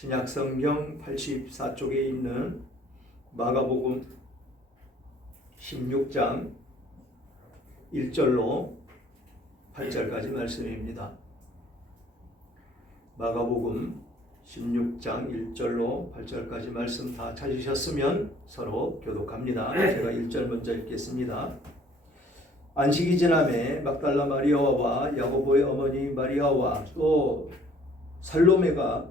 신약성경 84쪽에 있는 마가복음 16장 1절로 8절까지 말씀입니다. 마가복음 16장 1절로 8절까지 말씀 다 찾으셨으면 서로 교독합니다. 제가 1절 먼저 읽겠습니다. 안식이 지남에 막달라 마리아와 야고보의 어머니 마리아와 또 살로메가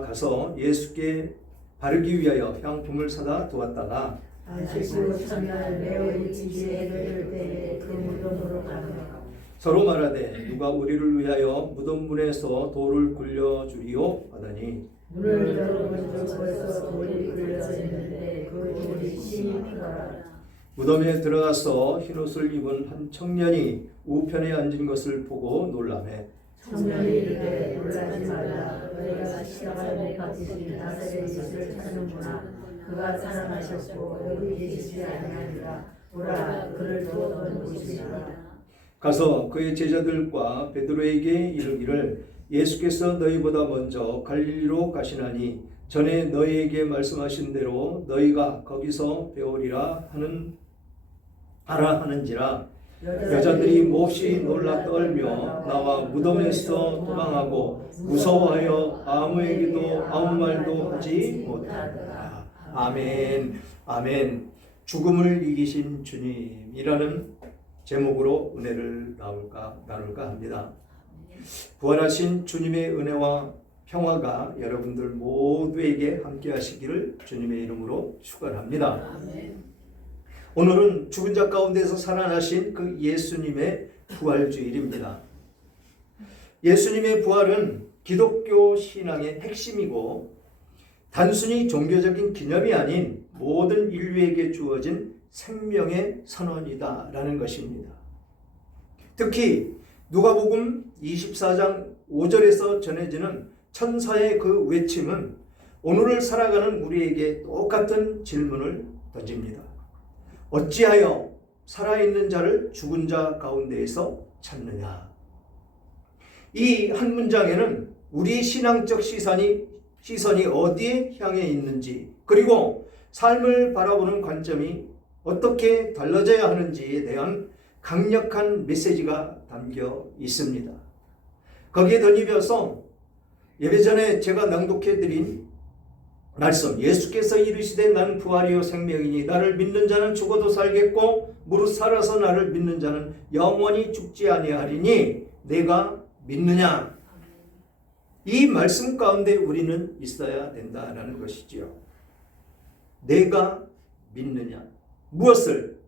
가서 예수께 바르기 위하여 향품을 사다 두었다가 안식구 첫날 매우 일찍이 해를 때에 그 무덤으로 가니라. 서로 말하되 누가 우리를 위하여 무덤 문에서 돌을 굴려주리요 하더니 문을 열어보니 벌써 돌이 굴려져 있는데 그 돌이 심히 크더라. 무덤에 들어가서 흰옷을 입은 한 청년이 우편에 앉은 것을 보고 놀라매 청년이 이르되 놀라지 말라. 너희가 십자가에 못 박히신 나사렛 예수를 찾는구나. 그가 살아나셨고 여기 계시지 아니하니라. 보라, 그를 두었던 곳이니라. 가서 그의 제자들과 베드로에게 이르기를 예수께서 너희보다 먼저 갈릴리로 가시나니 전에 너희에게 말씀하신 대로 너희가 거기서 배우리라 하라 하는지라. 여자들이 몹시 놀라 떨며 나와 무덤에서 도망하고 무서워하여 아무에게도 아무 말도 하지 못하더라. 아멘. 아멘. 죽음을 이기신 주님이라는 제목으로 은혜를 나눌까 합니다. 부활하신 주님의 은혜와 평화가 여러분들 모두에게 함께 하시기를 주님의 이름으로 축원합니다. 오늘은 죽은 자 가운데서 살아나신 그 예수님의 부활주일입니다. 예수님의 부활은 기독교 신앙의 핵심이고 단순히 종교적인 기념이 아닌 모든 인류에게 주어진 생명의 선언이다라는 것입니다. 특히 누가복음 24장 5절에서 전해지는 천사의 그 외침은 오늘을 살아가는 우리에게 똑같은 질문을 던집니다. 어찌하여 살아있는 자를 죽은 자 가운데에서 찾느냐? 이 한 문장에는 우리 신앙적 시선이 어디에 향해 있는지, 그리고 삶을 바라보는 관점이 어떻게 달라져야 하는지에 대한 강력한 메시지가 담겨 있습니다. 거기에 덧입어서 예배 전에 제가 낭독해드린 말씀, 예수께서 이르시되 나는 부활이요 생명이니 나를 믿는 자는 죽어도 살겠고 무릇 살아서 나를 믿는 자는 영원히 죽지 아니하리니 내가 믿느냐? 이 말씀 가운데 우리는 있어야 된다라는 것이지요. 내가 믿느냐? 무엇을?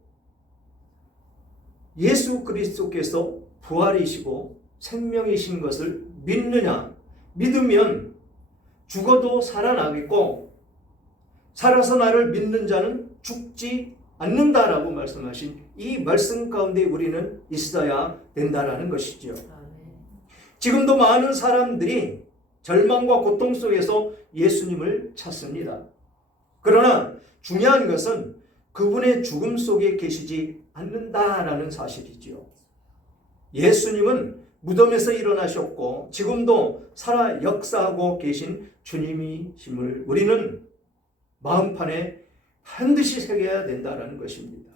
예수 그리스도께서 부활이시고 생명이신 것을 믿느냐? 믿으면 죽어도 살아나겠고 살아서 나를 믿는 자는 죽지 않는다라고 말씀하신 이 말씀 가운데 우리는 있어야 된다라는 것이죠. 지금도 많은 사람들이 절망과 고통 속에서 예수님을 찾습니다. 그러나 중요한 것은 그분의 죽음 속에 계시지 않는다라는 사실이지요. 예수님은 무덤에서 일어나셨고 지금도 살아 역사하고 계신 주님이심을 우리는 마음판에 반드시 새겨야 된다는 것입니다.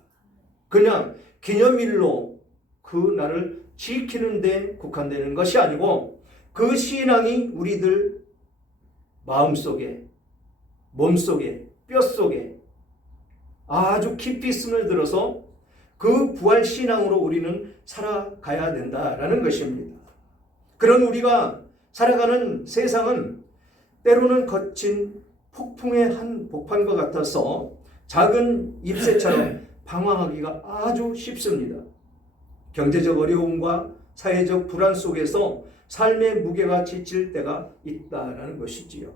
그냥 기념일로 그 날을 지키는 데 국한되는 것이 아니고 그 신앙이 우리들 마음속에, 몸속에, 뼛속에 아주 깊이 스며들어서 그 부활 신앙으로 우리는 살아가야 된다라는 것입니다. 그런 우리가 살아가는 세상은 때로는 거친 폭풍의 한 복판과 같아서 작은 잎새처럼 방황하기가 아주 쉽습니다. 경제적 어려움과 사회적 불안 속에서 삶의 무게가 지칠 때가 있다라는 것이지요.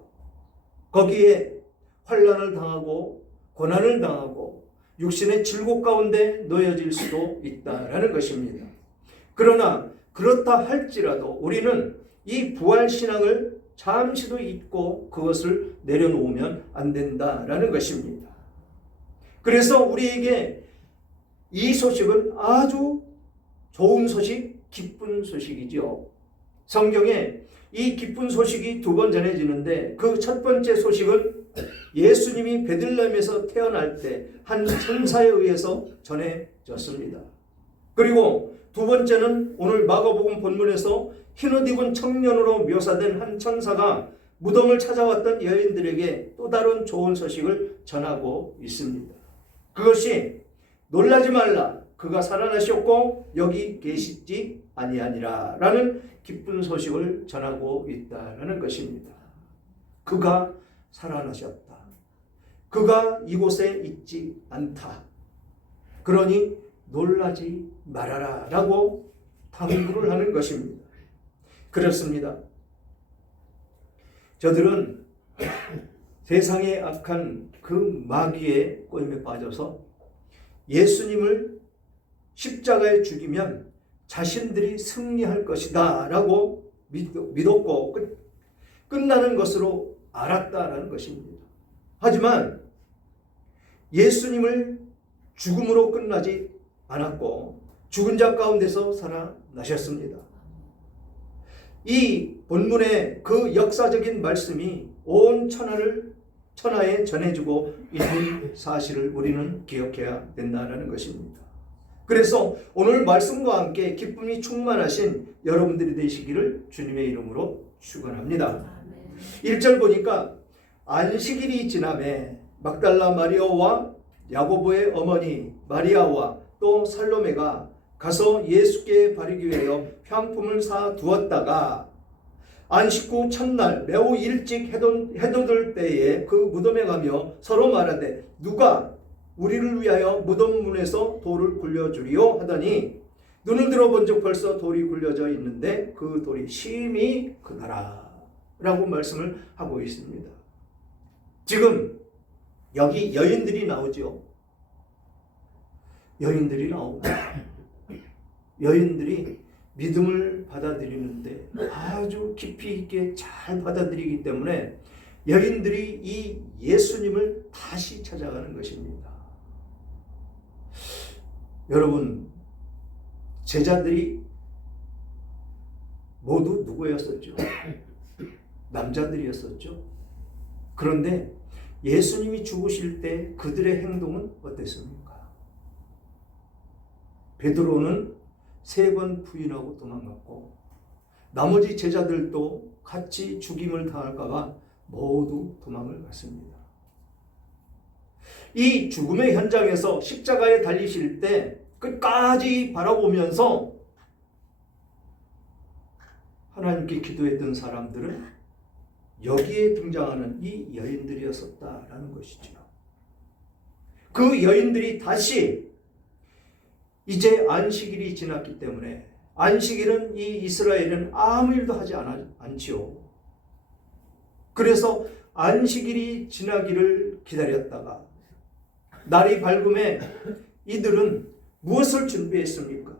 거기에 환난을 당하고 고난을 당하고 육신의 질곡 가운데 놓여질 수도 있다라는 것입니다. 그러나 그렇다 할지라도 우리는 이 부활신앙을 잠시도 잊고 그것을 내려놓으면 안 된다라는 것입니다. 그래서 우리에게 이 소식은 아주 좋은 소식, 기쁜 소식이죠. 성경에 이 기쁜 소식이 두 번 전해지는데 그 첫 번째 소식은 예수님이 베들레헴에서 태어날 때 한 천사에 의해서 전해졌습니다. 그리고 두 번째는 오늘 마가복음 본문에서 흰옷 입은 청년으로 묘사된 한 천사가 무덤을 찾아왔던 여인들에게 또 다른 좋은 소식을 전하고 있습니다. 그것이 놀라지 말라, 그가 살아나셨고 여기 계시지 아니하니라 라는 기쁜 소식을 전하고 있다라는 것입니다. 그가 살아나셨다. 그가 이곳에 있지 않다. 그러니 놀라지 말아라 라고 당부를 하는 것입니다. 그렇습니다. 저들은 세상의 악한 그 마귀의 꼬임에 빠져서 예수님을 십자가에 죽이면 자신들이 승리할 것이다 라고 믿었고 끝나는 것으로 알았다라는 것입니다. 하지만 예수님을 죽음으로 끝나지 않았고 죽은 자 가운데서 살아나셨습니다. 이 본문의 그 역사적인 말씀이 온 천하에 전해지고 있는 사실을 우리는 기억해야 된다는 것입니다. 그래서 오늘 말씀과 함께 기쁨이 충만하신 여러분들이 되시기를 주님의 이름으로 축원합니다. 1절 보니까 안식일이 지나매 막달라 마리아와 야고보의 어머니 마리아와 또 살로메가 가서 예수께 바르기 위하여 향품을 사 두었다가 안식 후 첫날 매우 일찍 해돋을 때에 그 무덤에 가며 서로 말하되 누가 우리를 위하여 무덤 문에서 돌을 굴려주리요 하더니 눈을 들어본 적 벌써 돌이 굴려져 있는데 그 돌이 심히 크더라 라고 말씀을 하고 있습니다. 지금 여기 여인들이 나오죠. 여인들이 나오고 여인들이 믿음을 받아들이는데 아주 깊이 있게 잘 받아들이기 때문에 여인들이 이 예수님을 다시 찾아가는 것입니다. 여러분, 제자들이 모두 누구였었죠? 남자들이었었죠. 그런데 예수님이 죽으실 때 그들의 행동은 어땠습니까? 베드로는 3번 부인하고 도망갔고 나머지 제자들도 같이 죽임을 당할까 봐 모두 도망을 갔습니다. 이 죽음의 현장에서 십자가에 달리실 때 끝까지 바라보면서 하나님께 기도했던 사람들은 여기에 등장하는 이 여인들이었었다라는 것이죠. 그 여인들이 다시 이제 안식일이 지났기 때문에 안식일은 이 이스라엘은 아무 일도 하지 않지요. 그래서 안식일이 지나기를 기다렸다가 날이 밝음에 이들은 무엇을 준비했습니까?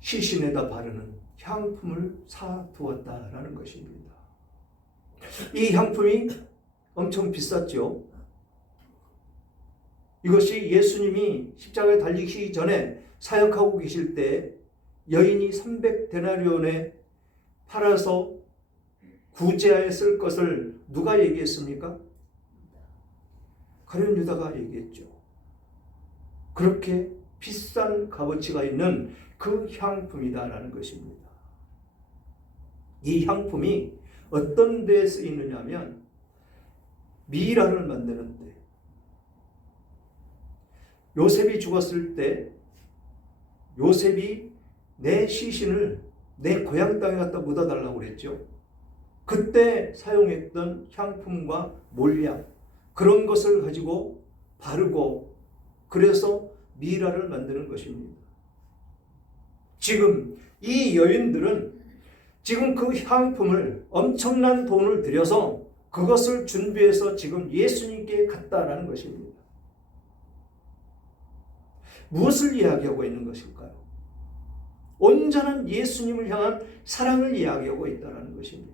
시신에다 바르는 향품을 사두었다라는 것입니다. 이 향품이 엄청 비쌌죠. 이것이 예수님이 십자가에 달리기 전에 사역하고 계실 때 여인이 300데나리온에 팔아서 구제하에 쓸 것을 누가 얘기했습니까? 가룟 유다가 얘기했죠. 그렇게 비싼 값어치가 있는 그 향품이다라는 것입니다. 이 향품이 어떤 데에 쓰이느냐 하면 미라를 만드는 데, 요셉이 죽었을 때 요셉이 내 시신을 내 고향 땅에 갖다 묻어달라고 그랬죠. 그때 사용했던 향품과 몰약, 그런 것을 가지고 바르고 그래서 미라를 만드는 것입니다. 지금 이 여인들은 지금 그 향품을 엄청난 돈을 들여서 그것을 준비해서 지금 예수님께 갔다라는 것입니다. 무엇을 이야기하고 있는 것일까요? 온전한 예수님을 향한 사랑을 이야기하고 있다는 것입니다.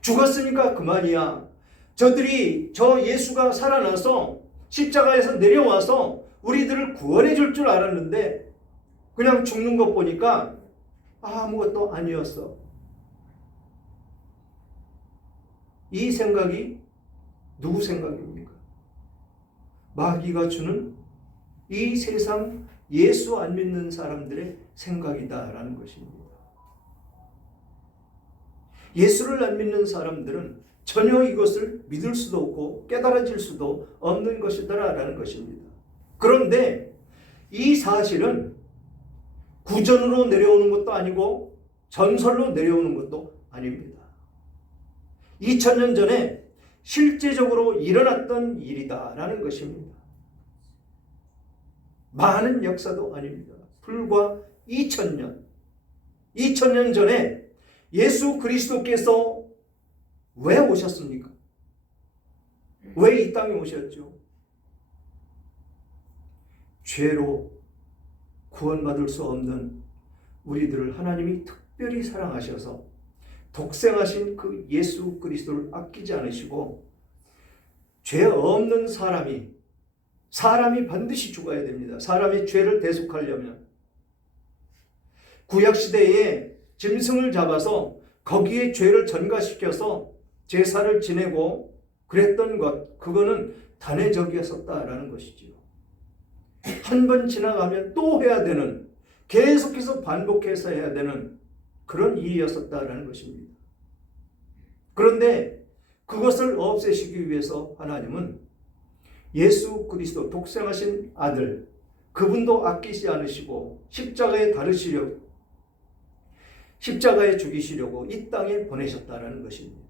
죽었으니까 그만이야. 저들이 저 예수가 살아나서 십자가에서 내려와서 우리들을 구원해 줄 줄 알았는데 그냥 죽는 것 보니까 아무것도 아니었어. 이 생각이 누구 생각입니까? 마귀가 주는 이 세상 예수 안 믿는 사람들의 생각이다라는 것입니다. 예수를 안 믿는 사람들은 전혀 이것을 믿을 수도 없고 깨달아질 수도 없는 것이다라는 것입니다. 그런데 이 사실은 구전으로 내려오는 것도 아니고 전설로 내려오는 것도 아닙니다. 2000년 전에 실제적으로 일어났던 일이다라는 것입니다. 많은 역사도 아닙니다. 불과 2000년 전에 예수 그리스도께서 왜 오셨습니까? 왜 이 땅에 오셨죠? 죄로 구원받을 수 없는 우리들을 하나님이 특별히 사랑하셔서 독생하신 그 예수 그리스도를 아끼지 않으시고 죄 없는 사람이 반드시 죽어야 됩니다. 사람이 죄를 대속하려면 구약시대에 짐승을 잡아서 거기에 죄를 전가시켜서 제사를 지내고 그랬던 것, 그거는 단회적이었었다라는 것이지요. 한 번 지나가면 또 해야 되는, 계속해서 반복해서 해야 되는 그런 일이었었다라는 것입니다. 그런데 그것을 없애시기 위해서 하나님은 예수 그리스도 독생하신 아들, 그분도 아끼지 않으시고 십자가에 죽이시려고 이 땅에 보내셨다라는 것입니다.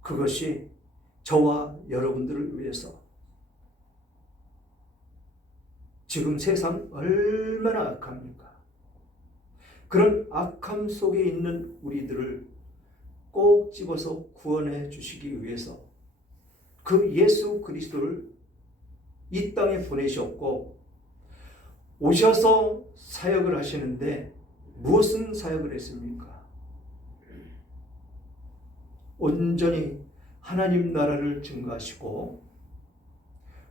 그것이 저와 여러분들을 위해서 지금 세상 얼마나 악합니까? 그런 악함 속에 있는 우리들을 꼭 집어서 구원해 주시기 위해서 그 예수 그리스도를 이 땅에 보내셨고 오셔서 사역을 하시는데 무엇은 사역을 했습니까? 온전히 하나님 나라를 증거하시고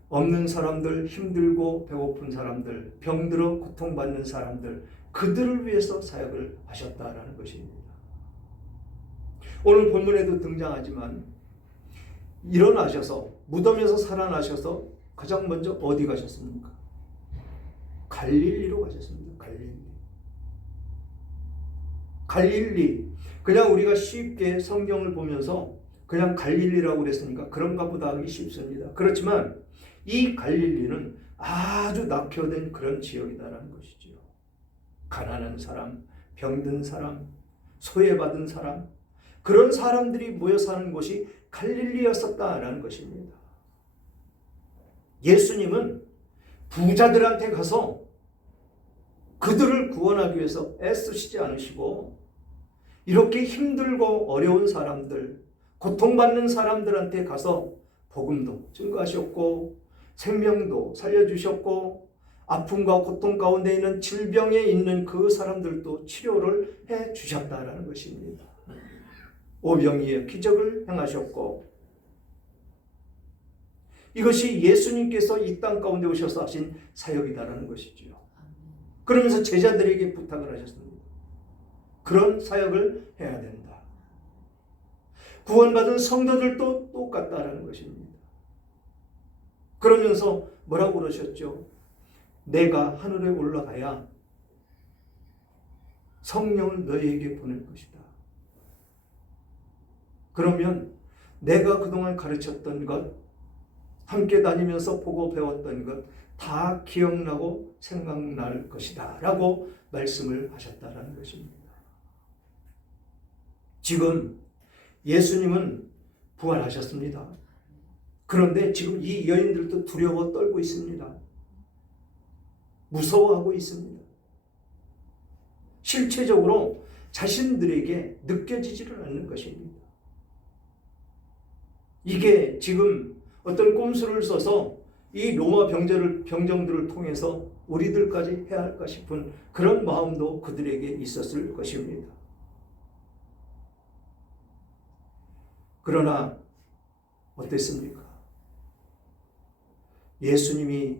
없는 사람들, 힘들고 배고픈 사람들, 병들어 고통받는 사람들, 그들을 위해서 사역을 하셨다라는 것입니다. 오늘 본문에도 등장하지만 일어나셔서 무덤에서 살아나셔서 가장 먼저 어디 가셨습니까? 갈릴리로 가셨습니다. 갈릴리. 그냥 우리가 쉽게 성경을 보면서 그냥 갈릴리라고 그랬으니까 그런가 보다 하기 쉽습니다. 그렇지만 이 갈릴리는 아주 낙후된 그런 지역이다라는 것이죠. 가난한 사람, 병든 사람, 소외받은 사람, 그런 사람들이 모여 사는 곳이 갈릴리였었다라는 것입니다. 예수님은 부자들한테 가서 그들을 구원하기 위해서 애쓰시지 않으시고 이렇게 힘들고 어려운 사람들, 고통받는 사람들한테 가서 복음도 증거하셨고 생명도 살려주셨고 아픔과 고통 가운데 있는 질병에 있는 그 사람들도 치료를 해 주셨다라는 것입니다. 오병이의 기적을 행하셨고 이것이 예수님께서 이 땅 가운데 오셔서 하신 사역이다라는 것이죠. 그러면서 제자들에게 부탁을 하셨습니다. 그런 사역을 해야 된다. 구원받은 성도들도 똑같다라는 것입니다. 그러면서 뭐라고 그러셨죠? 내가 하늘에 올라가야 성령을 너희에게 보낼 것이다. 그러면 내가 그동안 가르쳤던 것, 함께 다니면서 보고 배웠던 것 다 기억나고 생각날 것이다 라고 말씀을 하셨다라는 것입니다. 지금 예수님은 부활하셨습니다. 그런데 지금 이 여인들도 두려워 떨고 있습니다. 무서워하고 있습니다. 실체적으로 자신들에게 느껴지지를 않는 것입니다. 이게 지금 어떤 꼼수를 써서 이 로마 병정들을 통해서 우리들까지 해야 할까 싶은 그런 마음도 그들에게 있었을 것입니다. 그러나 어땠습니까? 예수님이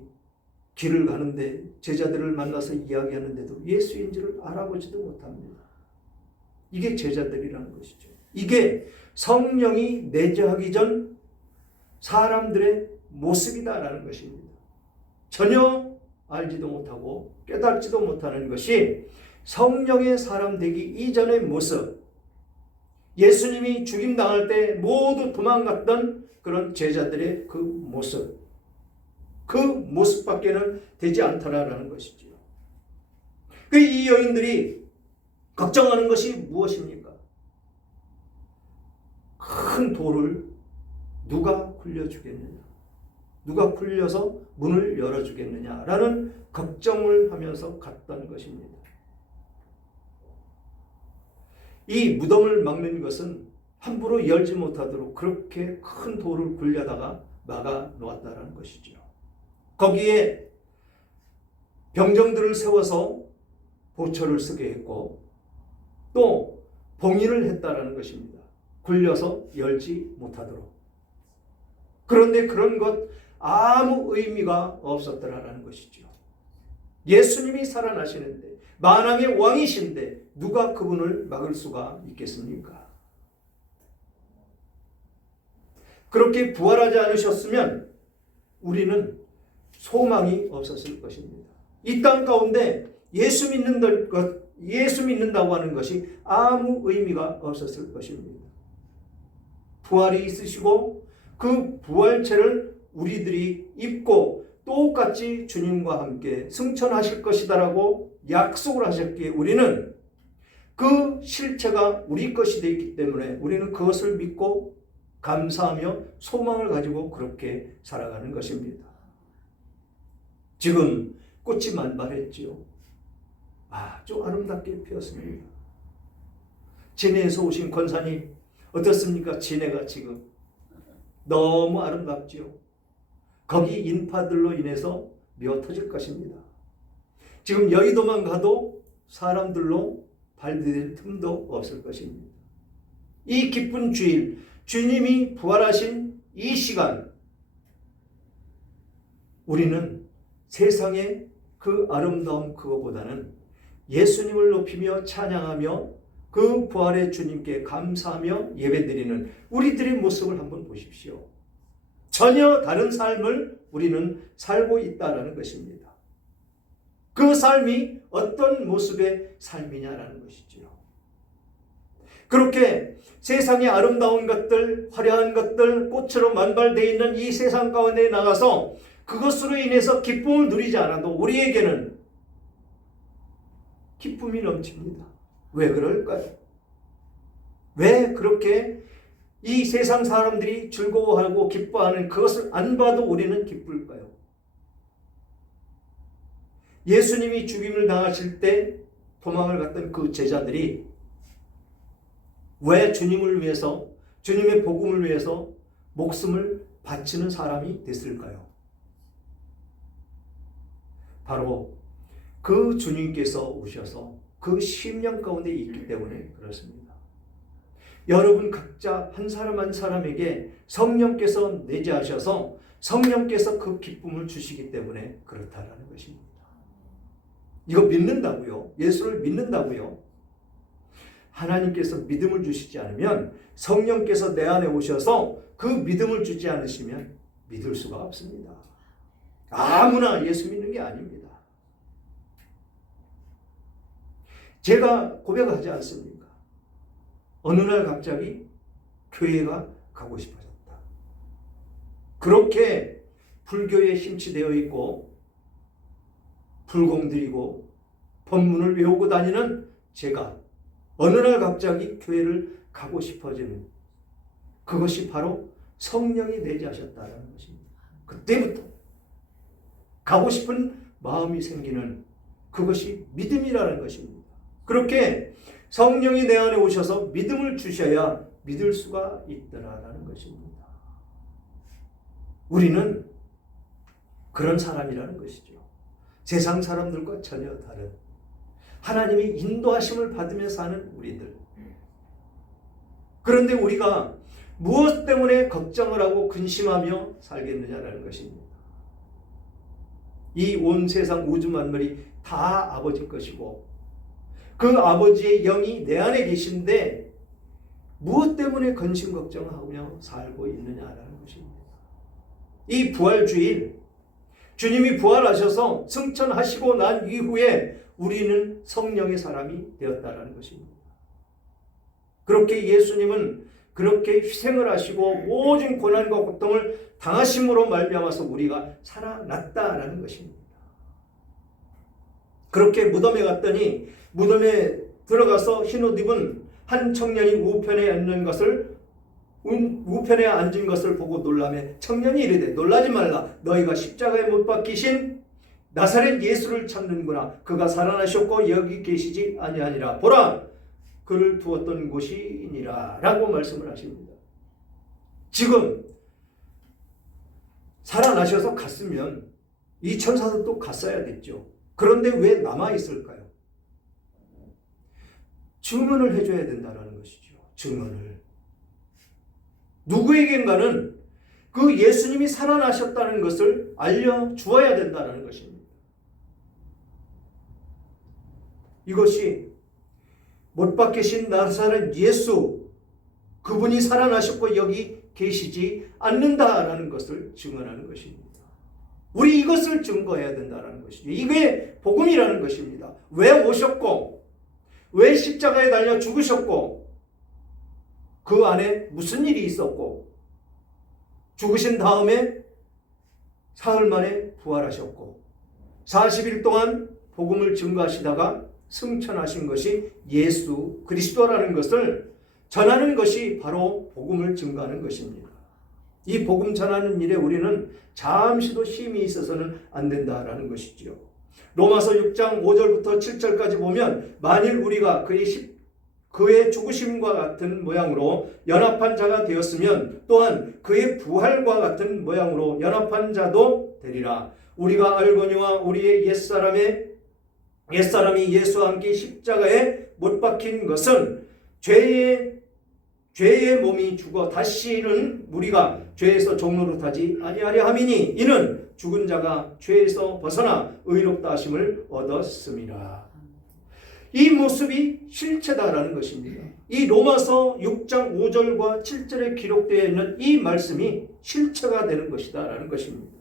길을 가는데 제자들을 만나서 이야기하는데도 예수인 줄을 알아보지도 못합니다. 이게 제자들이라는 것이죠. 이게 성령이 내재하기 전 사람들의 모습이다라는 것입니다. 전혀 알지도 못하고 깨닫지도 못하는 것이 성령의 사람 되기 이전의 모습, 예수님이 죽임당할 때 모두 도망갔던 그런 제자들의 그 모습, 그 모습밖에는 되지 않더라라는 것이죠. 이 여인들이 걱정하는 것이 무엇입니까? 큰 돌을 누가 굴려주겠느냐, 누가 굴려서 문을 열어주겠느냐라는 걱정을 하면서 갔던 것입니다. 이 무덤을 막는 것은 함부로 열지 못하도록 그렇게 큰 돌을 굴려다가 막아 놓았다는 것이죠. 거기에 병정들을 세워서 보초를 쓰게 했고 또 봉인을 했다라는 것입니다. 굴려서 열지 못하도록. 그런데 그런 것 아무 의미가 없었더라라는 것이죠. 예수님이 살아나시는데 만왕의 왕이신데 누가 그분을 막을 수가 있겠습니까? 그렇게 부활하지 않으셨으면 우리는 소망이 없었을 것입니다. 이 땅 가운데 예수 믿는다고 하는 것이 아무 의미가 없었을 것입니다. 부활이 있으시고 그 부활체를 우리들이 입고 똑같이 주님과 함께 승천하실 것이다라고 약속을 하셨기에 우리는 그 실체가 우리 것이 되어 있기 때문에 우리는 그것을 믿고 감사하며 소망을 가지고 그렇게 살아가는 것입니다. 지금 꽃이 만발했지요. 아주 아름답게 피었습니다. 진해에서 오신 권사님 어떻습니까? 진해가 지금 너무 아름답지요. 거기 인파들로 인해서 미어 터질 것입니다. 지금 여의도만 가도 사람들로 발디딜 틈도 없을 것입니다. 이 기쁜 주일, 주님이 부활하신 이 시간, 우리는 세상의 그 아름다움 그거보다는 예수님을 높이며 찬양하며 그 부활의 주님께 감사하며 예배드리는 우리들의 모습을 한번 보십시오. 전혀 다른 삶을 우리는 살고 있다는 것입니다. 그 삶이 어떤 모습의 삶이냐라는 것이지요. 그렇게 세상의 아름다운 것들, 화려한 것들, 꽃으로 만발되어 있는 이 세상 가운데 나가서 그것으로 인해서 기쁨을 누리지 않아도 우리에게는 기쁨이 넘칩니다. 왜 그럴까요? 왜 그렇게 이 세상 사람들이 즐거워하고 기뻐하는 그것을 안 봐도 우리는 기쁠까요? 예수님이 죽임을 당하실 때 도망을 갔던 그 제자들이 왜 주님을 위해서, 주님의 복음을 위해서 목숨을 바치는 사람이 됐을까요? 바로 그 주님께서 오셔서 그 심령 가운데 있기 때문에 그렇습니다. 여러분 각자 한 사람 한 사람에게 성령께서 내재하셔서 성령께서 그 기쁨을 주시기 때문에 그렇다라는 것입니다. 이거 믿는다고요? 예수를 믿는다고요? 하나님께서 믿음을 주시지 않으면 성령께서 내 안에 오셔서 그 믿음을 주지 않으시면 믿을 수가 없습니다. 아무나 예수 믿는 게 아닙니다. 제가 고백하지 않습니까? 어느 날 갑자기 교회가 가고 싶어졌다. 그렇게 불교에 심취되어 있고 불공들이고 법문을 외우고 다니는 제가 어느 날 갑자기 교회를 가고 싶어지는 그것이 바로 성령이 내재하셨다는 것입니다. 그때부터 가고 싶은 마음이 생기는 그것이 믿음이라는 것입니다. 그렇게 성령이 내 안에 오셔서 믿음을 주셔야 믿을 수가 있더라라는 것입니다. 우리는 그런 사람이라는 것이죠. 세상 사람들과 전혀 다른 하나님의 인도하심을 받으며 사는 우리들. 그런데 우리가 무엇 때문에 걱정을 하고 근심하며 살겠느냐라는 것입니다. 이 온 세상 우주 만물이 다 아버지 것이고 그 아버지의 영이 내 안에 계신데 무엇 때문에 근심 걱정하며 살고 있느냐라는 것입니다. 이 부활주일, 주님이 부활하셔서 승천하시고 난 이후에 우리는 성령의 사람이 되었다라는 것입니다. 그렇게 예수님은 그렇게 희생을 하시고 모든 고난과 고통을 당하심으로 말미암아서 우리가 살아났다라는 것입니다. 그렇게 무덤에 갔더니 무덤에 들어가서 흰옷 입은 한 청년이 우편에 앉는 것을 보고 놀라매 청년이 이르되 놀라지 말라. 너희가 십자가에 못 박히신 나사렛 예수를 찾는구나. 그가 살아나셨고 여기 계시지 아니하니라. 보라, 그를 두었던 곳이니라 라고 말씀을 하십니다. 지금 살아나셔서 갔으면 이 천사들도 갔어야 됐죠. 그런데 왜 남아있을까요? 증언을 해줘야 된다는 것이죠. 증언을. 누구에겐가는 그 예수님이 살아나셨다는 것을 알려주어야 된다는 것입니다. 이것이 못 박히신 나사렛 예수, 그분이 살아나셨고 여기 계시지 않는다라는 것을 증언하는 것입니다. 우리 이것을 증거해야 된다는 것이죠. 이게 복음이라는 것입니다. 왜 오셨고 왜 십자가에 달려 죽으셨고 그 안에 무슨 일이 있었고 죽으신 다음에 사흘 만에 부활하셨고 40일 동안 복음을 증거하시다가 승천하신 것이 예수 그리스도라는 것을 전하는 것이 바로 복음을 증거하는 것입니다. 이 복음 전하는 일에 우리는 잠시도 쉼이 있어서는 안 된다라는 것이지요. 로마서 6장 5절부터 7절까지 보면 만일 우리가 그의 죽으심과 같은 모양으로 연합한 자가 되었으면 또한 그의 부활과 같은 모양으로 연합한 자도 되리라. 우리가 알거니와 우리의 옛사람이 예수와 함께 십자가에 못 박힌 것은 죄의 몸이 죽어 다시는 우리가 죄에서 종노릇하지 아니하려 함이니 이는 죽은 자가 죄에서 벗어나 의롭다 하심을 얻었습니다. 이 모습이 실체다라는 것입니다. 이 로마서 6장 5절과 7절에 기록되어 있는 이 말씀이 실체가 되는 것이다라는 것입니다.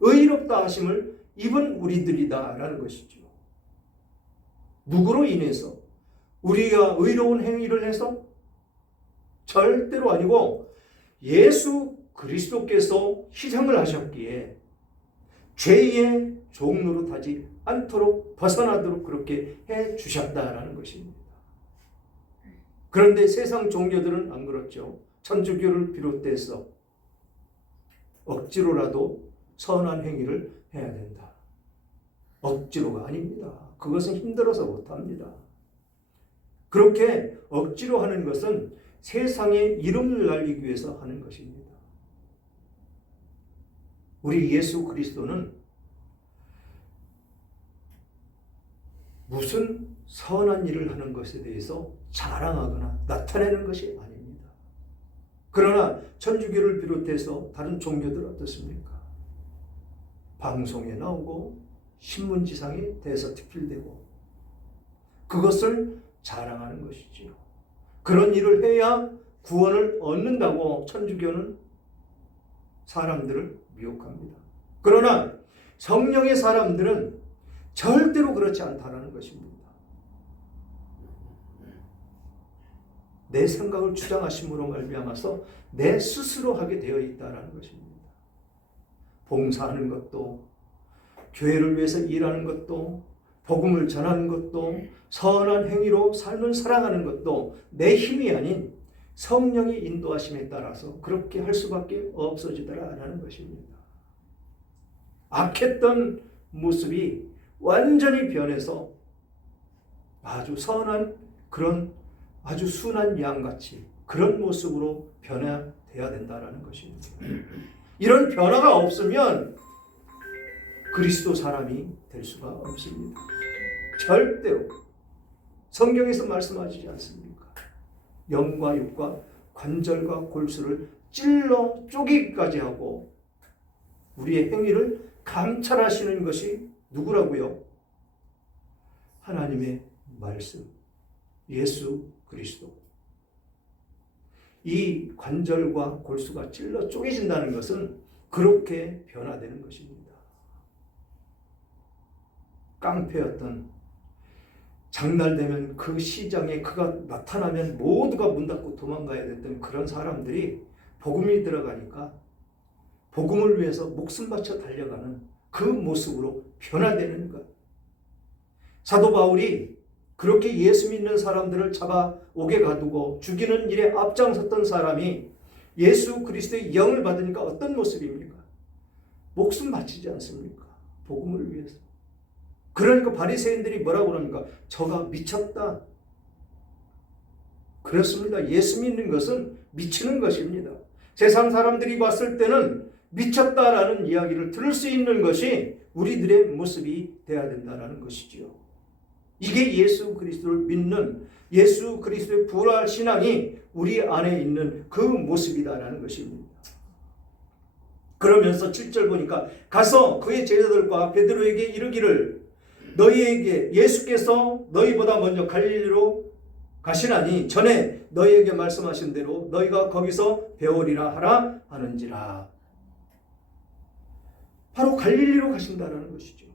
의롭다 하심을 입은 우리들이다라는 것이죠. 누구로 인해서? 우리가 의로운 행위를 해서? 절대로 아니고 예수 그리스도께서 희생을 하셨기에 죄의 종노릇하지 않도록 벗어나도록 그렇게 해 주셨다라는 것입니다. 그런데 세상 종교들은 안 그렇죠. 천주교를 비롯해서 억지로라도 선한 행위를 해야 된다. 억지로가 아닙니다. 그것은 힘들어서 못합니다. 그렇게 억지로 하는 것은 세상에 이름을 날리기 위해서 하는 것입니다. 우리 예수 그리스도는 무슨 선한 일을 하는 것에 대해서 자랑하거나 나타내는 것이 아닙니다. 그러나 천주교를 비롯해서 다른 종교들 어떻습니까? 방송에 나오고 신문지상에 대서특필되고 그것을 자랑하는 것이지요. 그런 일을 해야 구원을 얻는다고 천주교는 사람들을 미혹합니다. 그러나 성령의 사람들은 절대로 그렇지 않다는 것입니다. 내 생각을 주장하심으로 말미암아서 내 스스로 하게 되어 있다는 것입니다. 봉사하는 것도 교회를 위해서 일하는 것도 복음을 전하는 것도 선한 행위로 삶을 살아가는 것도 내 힘이 아닌 성령의 인도하심에 따라서 그렇게 할 수밖에 없어지더라라는 것입니다. 악했던 모습이 완전히 변해서 아주 선한 그런 아주 순한 양같이 그런 모습으로 변화되어야 된다는 것입니다. 이런 변화가 없으면 그리스도 사람이 될 수가 없습니다. 절대로. 성경에서 말씀하시지 않습니까? 영과 육과 관절과 골수를 찔러 쪼개기까지 하고 우리의 행위를 감찰하시는 것이 누구라고요? 하나님의 말씀, 예수 그리스도. 이 관절과 골수가 찔러 쪼개진다는 것은 그렇게 변화되는 것입니다. 깡패였던, 장날되면 그 시장에 그가 나타나면 모두가 문 닫고 도망가야 됐던 그런 사람들이 복음이 들어가니까 복음을 위해서 목숨 바쳐 달려가는 그 모습으로 변화되는 것. 사도 바울이 그렇게 예수 믿는 사람들을 잡아 옥에 가두고 죽이는 일에 앞장섰던 사람이 예수 그리스도의 영을 받으니까 어떤 모습입니까? 목숨 바치지 않습니까? 복음을 위해서. 그러니까 바리새인들이 뭐라고 그럽니까? 저가 미쳤다. 그렇습니다. 예수 믿는 것은 미치는 것입니다. 세상 사람들이 봤을 때는 미쳤다라는 이야기를 들을 수 있는 것이 우리들의 모습이 되어야 된다는 것이지요. 이게 예수 그리스도를 믿는, 예수 그리스도의 부활 신앙이 우리 안에 있는 그 모습이다라는 것입니다. 그러면서 7절 보니까 가서 그의 제자들과 베드로에게 이르기를 너희에게 예수께서 너희보다 먼저 갈릴리로 가시나니 전에 너희에게 말씀하신 대로 너희가 거기서 배우리라 하라 하는지라. 바로 갈릴리로 가신다는 것이죠.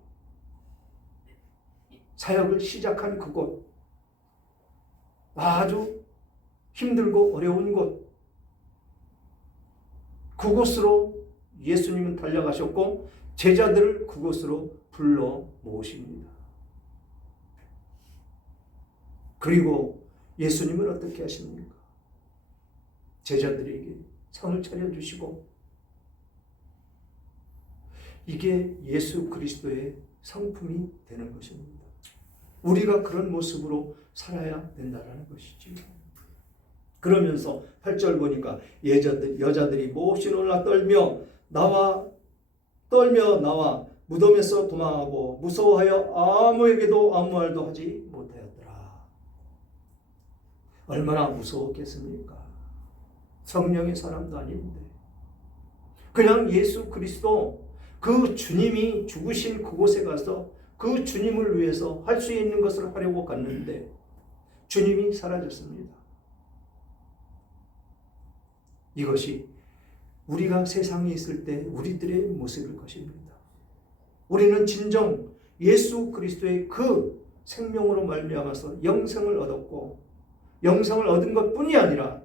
사역을 시작한 그곳, 아주 힘들고 어려운 곳, 그곳으로 예수님은 달려가셨고 제자들을 그곳으로 불러 모으십니다. 그리고 예수님은 어떻게 하십니까? 제자들에게 상을 차려주시고, 이게 예수 그리스도의 성품이 되는 것입니다. 우리가 그런 모습으로 살아야 된다는 것이지. 그러면서 8절 보니까 여자들이 몹시 놀라 떨며 나와 무덤에서 도망하고 무서워하여 아무에게도 아무 말도 하지 못하였더라. 얼마나 무서웠겠습니까? 성령의 사람도 아닌데 그냥 예수 그리스도 그 주님이 죽으신 그곳에 가서 그 주님을 위해서 할 수 있는 것을 하려고 갔는데 주님이 사라졌습니다. 이것이 우리가 세상에 있을 때 우리들의 모습일 것입니다. 우리는 진정 예수 그리스도의 그 생명으로 말미암아서 영생을 얻었고, 영생을 얻은 것뿐이 아니라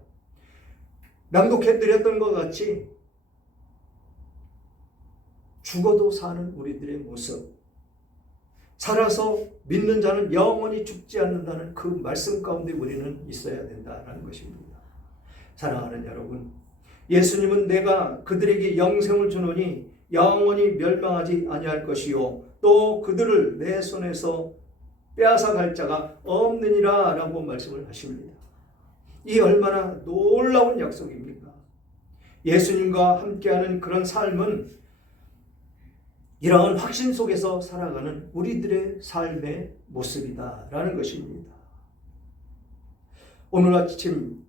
낭독해드렸던 것 같이 죽어도 사는 우리들의 모습, 살아서 믿는 자는 영원히 죽지 않는다는 그 말씀 가운데 우리는 있어야 된다는 것입니다. 사랑하는 여러분, 예수님은 내가 그들에게 영생을 주노니 영원히 멸망하지 아니할 것이요 또 그들을 내 손에서 빼앗아 갈 자가 없느니라 라고 말씀을 하십니다. 이 얼마나 놀라운 약속입니까? 예수님과 함께하는 그런 삶은 이러한 확신 속에서 살아가는 우리들의 삶의 모습이다라는 것입니다. 오늘 아침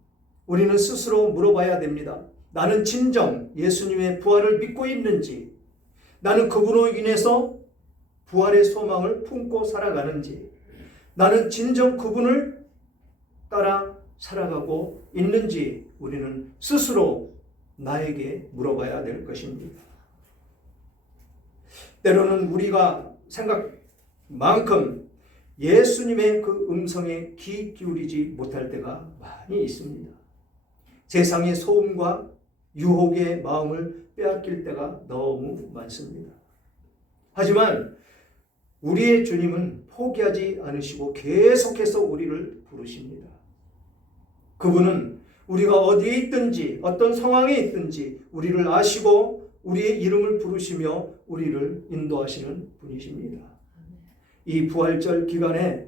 우리는 스스로 물어봐야 됩니다. 나는 진정 예수님의 부활을 믿고 있는지, 나는 그분으로 인해서 부활의 소망을 품고 살아가는지, 나는 진정 그분을 따라 살아가고 있는지 우리는 스스로 나에게 물어봐야 될 것입니다. 때로는 우리가 생각만큼 예수님의 그 음성에 귀 기울이지 못할 때가 많이 있습니다. 세상의 소음과 유혹의 마음을 빼앗길 때가 너무 많습니다. 하지만 우리의 주님은 포기하지 않으시고 계속해서 우리를 부르십니다. 그분은 우리가 어디에 있든지 어떤 상황에 있든지 우리를 아시고 우리의 이름을 부르시며 우리를 인도하시는 분이십니다. 이 부활절 기간에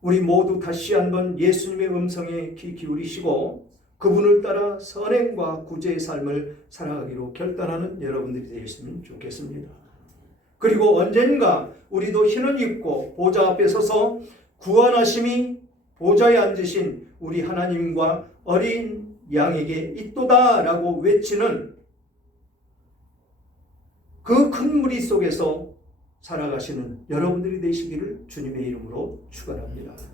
우리 모두 다시 한번 예수님의 음성에 귀 기울이시고 그분을 따라 선행과 구제의 삶을 살아가기로 결단하는 여러분들이 되셨으면 좋겠습니다. 그리고 언젠가 우리도 흰옷 입고 보좌 앞에 서서 구원하심이 보좌에 앉으신 우리 하나님과 어린 양에게 있도다 라고 외치는 그 큰 무리 속에서 살아가시는 여러분들이 되시기를 주님의 이름으로 축원합니다.